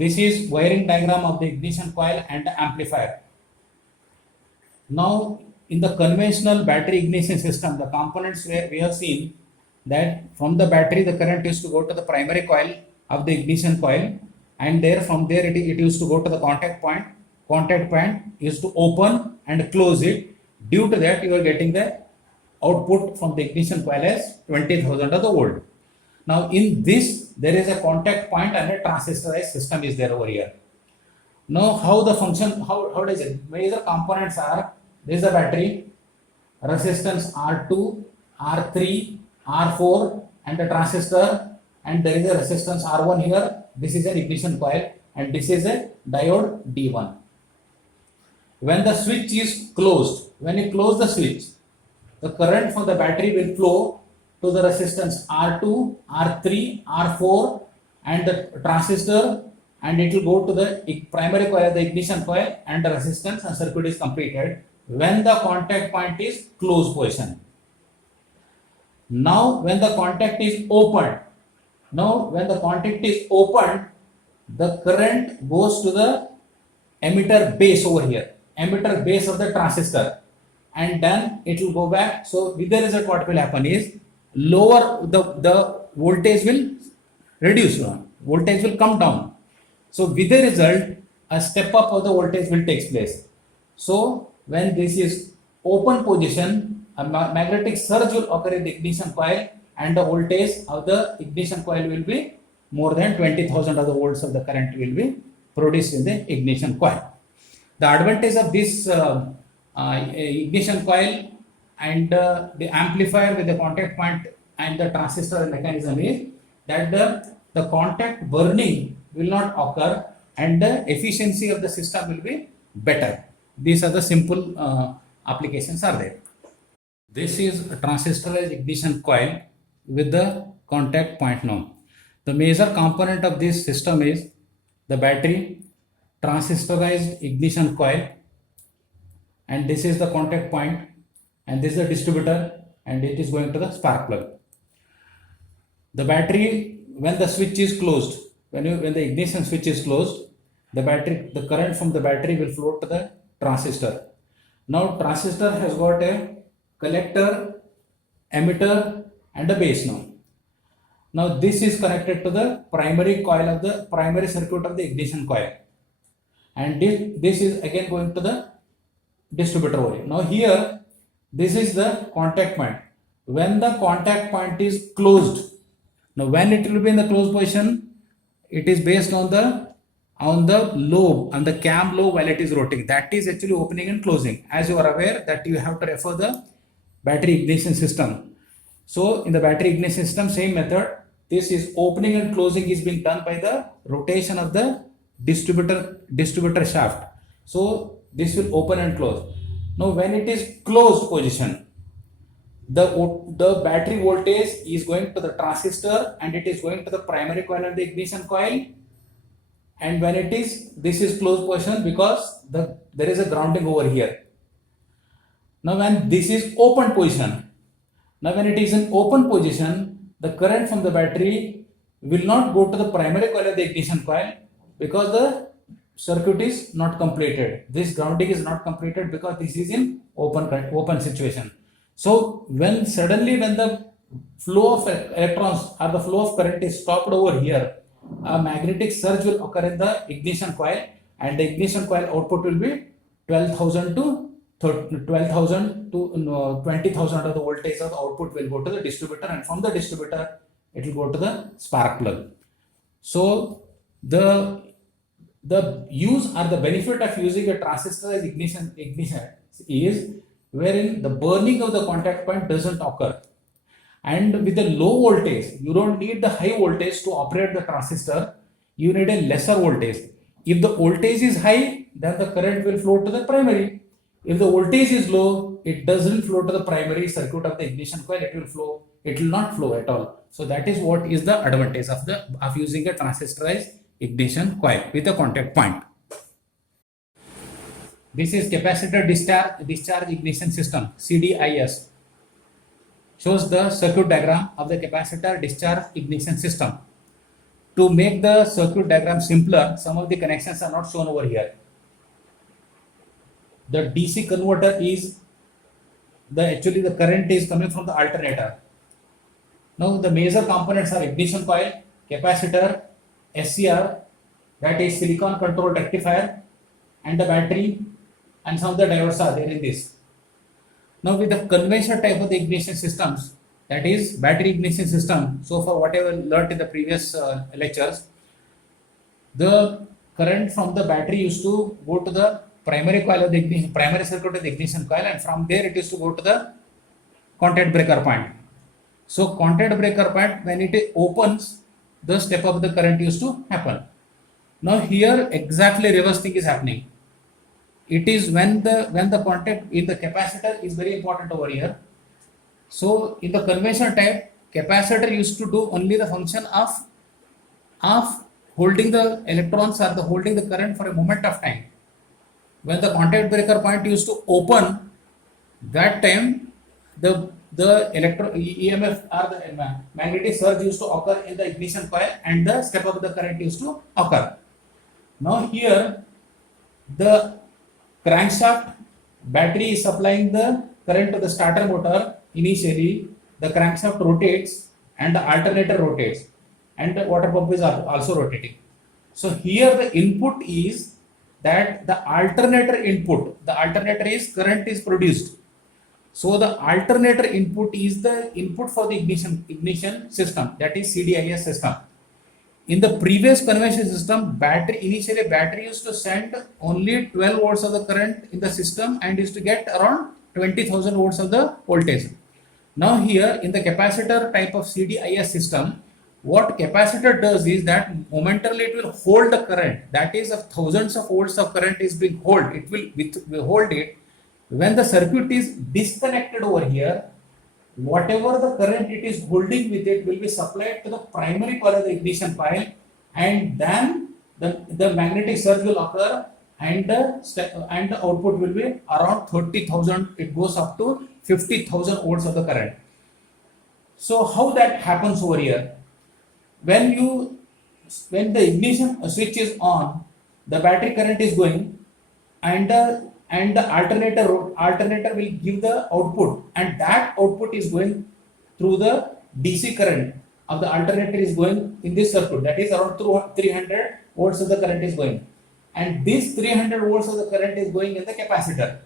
This is wiring diagram of the ignition coil and the amplifier. Now, in the conventional battery ignition system, the components where we have seen that from the battery the current used to go to the primary coil of the ignition coil, and there from there it used to go to the contact point. Contact point used to open and close it. Due to that, you are getting the output from the ignition coil as 20,000 of the volt. Now in this there is a contact point and a transistorized system is there over here. Now how the function, how does it, major components are, there is a battery, resistance R2, R3, R4 and a transistor, and there is a resistance R1 here. This is an ignition coil and this is a diode D1. When the switch is closed, when you close the switch, the current from the battery will flow to the resistance R2, R3, R4 and the transistor, and it will go to the primary coil, the ignition coil, and the resistance and circuit is completed when the contact point is closed position. Now when the contact is opened, the current goes to the emitter base over here, emitter base of the transistor, and then it will go back. So with the result, what will happen is lower the voltage will reduce, voltage will come down. So with the result, a step up of the voltage will take place. So when this is open position, a magnetic surge will occur in the ignition coil and the voltage of the ignition coil will be more than 20,000 of the volts of the current will be produced in the ignition coil. The advantage of this ignition coil and the amplifier with the contact point and the transistor mechanism is that the contact burning will not occur and the efficiency of the system will be better. These are the simple applications are there. This is a transistorized ignition coil with the contact point now. The major component of this system is the battery, transistorized ignition coil, and this is the contact point, and this is the distributor, and it is going to the spark plug. The battery, when the switch is closed, when the ignition switch is closed, the current from the battery will flow to the transistor. Now transistor has got a collector, emitter and a base now. Now this is connected to the primary coil of the primary circuit of the ignition coil, and this is again going to the distributor over here. Now here this is the contact point. When the contact point is closed, now when it will be in the closed position, it is based on the lobe, on the cam lobe while it is rotating. That is actually opening and closing. As you are aware that you have to refer the battery ignition system. So in the battery ignition system, same method. This is opening and closing is being done by the rotation of the distributor shaft. So this will open and close. Now when it is closed position, the battery voltage is going to the transistor and it is going to the primary coil of the ignition coil. And when this is closed position because there is a grounding over here. Now when this is open position, now when it is in open position, the current from the battery will not go to the primary coil of the ignition coil because the circuit is not completed. This grounding is not completed because this is in open situation. So when the flow of electrons or the flow of current is stopped over here, a magnetic surge will occur in the ignition coil and the ignition coil output will be 12,000 to 20,000 of the voltage of the output will go to the distributor, and from the distributor it will go to the spark plug. So the use or the benefit of using a transistorized ignition is wherein the burning of the contact point doesn't occur. And with the low voltage, you don't need the high voltage to operate the transistor. You need a lesser voltage. If the voltage is high, then the current will flow to the primary. If the voltage is low, it doesn't flow to the primary circuit of the ignition coil. It will not flow at all. So that is what is the advantage of using a transistorized ignition coil with a contact point. This is capacitor discharge ignition system, CDIS. Shows the circuit diagram of the capacitor discharge ignition system. to make the circuit diagram simpler, some of the connections are not shown over here. The DC converter is actually the current is coming from the alternator. Now the major components are ignition coil, capacitor, SCR, that is silicon control rectifier, and the battery, and some of the diodes are there in this. Now with the conventional type of the ignition systems, that is battery ignition system, so for whatever learnt in the previous lectures, the current from the battery used to go to the primary coil of the ignition, primary circuit of the ignition coil, and from there it used to go to the contact breaker point. So contact breaker point, when it opens, the step of the current used to happen. Now here exactly reverse thing is happening. It is when the contact in the capacitor is very important over here. So in the conventional type, capacitor used to do only the function of holding the electrons or the holding the current for a moment of time. When the contact breaker point used to open, that time the EMF or the magnetic surge used to occur in the ignition coil, and the step of the current used to occur. Now here the crankshaft battery is supplying the current to the starter motor. Initially the crankshaft rotates and the alternator rotates, and the water pump is also rotating. So here the input is that the alternator input, the alternator is current is produced. So the alternator input is the input for the ignition system, that is CDIS system. In the previous conventional system, initially battery used to send only 12 volts of the current in the system and used to get around 20,000 volts of the voltage. Now here in the capacitor type of CDIS system, what capacitor does is that momentarily it will hold the current, that is if thousands of volts of current is being held, it will hold it. When the circuit is disconnected over here, whatever the current it is holding with it will be supplied to the primary coil of the ignition coil, and then the magnetic surge will occur, and the output will be around 30,000. It goes up to 50,000 volts of the current. So how that happens over here? When the ignition switch is on, the battery current is going, and the alternator will give the output, and that output is going through the DC current of the alternator is going in this circuit, that is around 300 volts of the current is going, and this 300 volts of the current is going in the capacitor.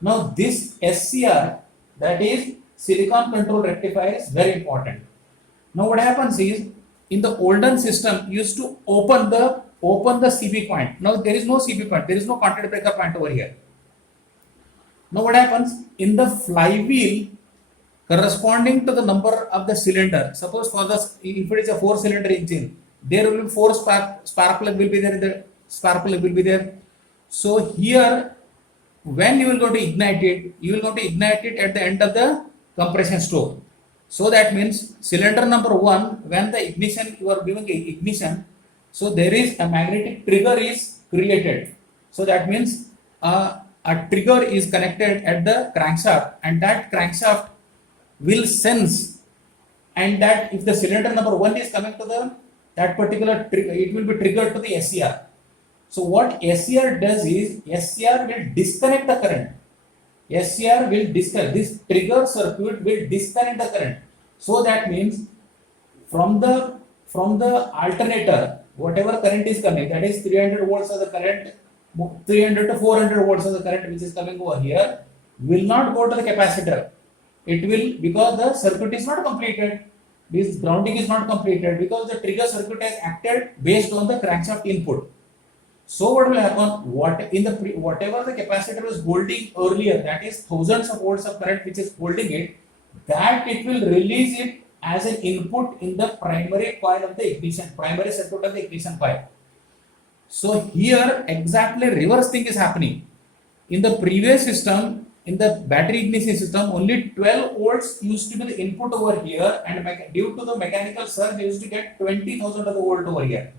Now this SCR, that is silicon control rectifier, is very important. Now what happens is, in the olden system used to open the CB point. Now there is no CB point, there is no contact breaker point over here. Now what happens, in the flywheel corresponding to the number of the cylinder, suppose if it is a 4-cylinder engine, there will be 4 spark plug will be there, in the spark plug will be there. So here when you will go to ignite it, you will go to ignite it at the end of the compression stroke. So that means cylinder number 1, when the ignition, you are giving ignition, so there is a magnetic trigger is created. So that means a trigger is connected at the crankshaft, and that crankshaft will sense, and that if the cylinder number 1 is coming to that particular trigger, it will be triggered to the SCR. So what SCR does is, SCR will disconnect the current. SCR will disconnect, this trigger circuit will disconnect the current. So that means from the alternator, whatever current is coming, that is 300 volts of the current, 300 to 400 volts of the current which is coming over here, will not go to the capacitor. It will, because the circuit is not completed, this grounding is not completed, because the trigger circuit has acted based on the crankshaft input. So what will happen, whatever the capacitor was holding earlier, that is thousands of volts of current which is holding it, that it will release it as an input in the primary coil of the ignition, primary circuit of the ignition coil. So here exactly reverse thing is happening. In the previous system, in the battery ignition system, only 12 volts used to be the input over here, and due to the mechanical surge, they used to get 20,000 of the volt over here.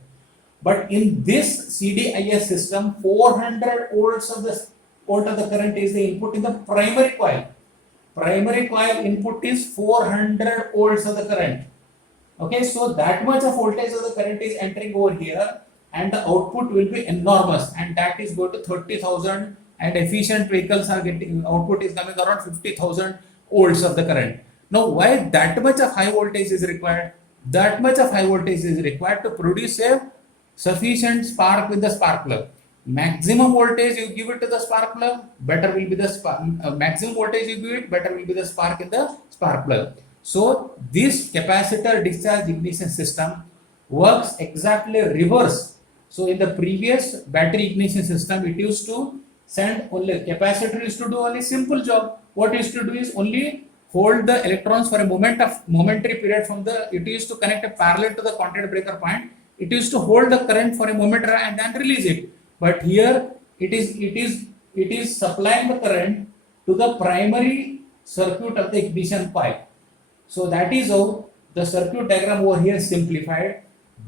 But in this CDIS system, 400 volts of the current is the input in the primary coil. Primary coil input is 400 volts of the current. Okay, so that much of voltage of the current is entering over here, and the output will be enormous, and that is going to 30,000, and efficient vehicles are getting output is coming around 50,000 volts of the current. Now, why that much of high voltage is required? That much of high voltage is required to produce a sufficient spark with the spark plug. Maximum voltage you give it to the spark plug, better will be the spark. Maximum voltage you give it, better will be the spark in the spark plug. So this capacitor discharge ignition system works exactly reverse. So in the previous battery ignition system, it used to send only capacitor used to do only simple job. What it used to do is only hold the electrons for a momentary period from the, it used to connect a parallel to the contact breaker point. It used to hold the current for a momentary and then release it. But here it is supplying the current to the primary circuit of the ignition coil. So that is how the circuit diagram over here is simplified.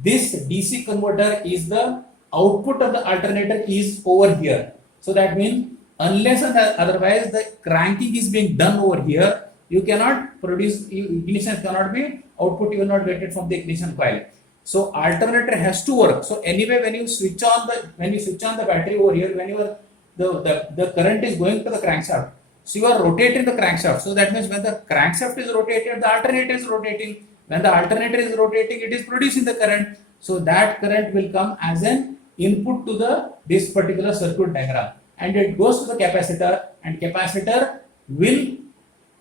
This DC converter is the output of the alternator is over here. So that means unless and otherwise the cranking is being done over here, you cannot produce, ignition cannot be, output you will not get it from the ignition coil. So alternator has to work. So anyway, when you switch on the battery over here, when you are the current is going to the crankshaft, so you are rotating the crankshaft. So that means when the crankshaft is rotated, the alternator is rotating. When the alternator is rotating, it is producing the current. So that current will come as an input to this particular circuit diagram, and it goes to the capacitor, and capacitor will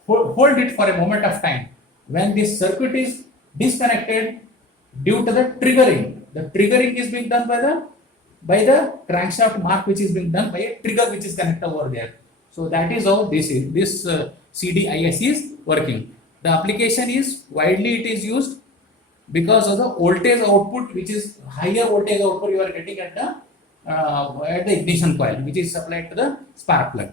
hold it for a moment of time. When this circuit is disconnected due to the triggering is being done by the crankshaft mark, which is being done by a trigger which is connected over there. So that is how this CDIS is working. The application is widely it is used because of the voltage output, which is higher voltage output you are getting at the ignition coil, which is supplied to the spark plug.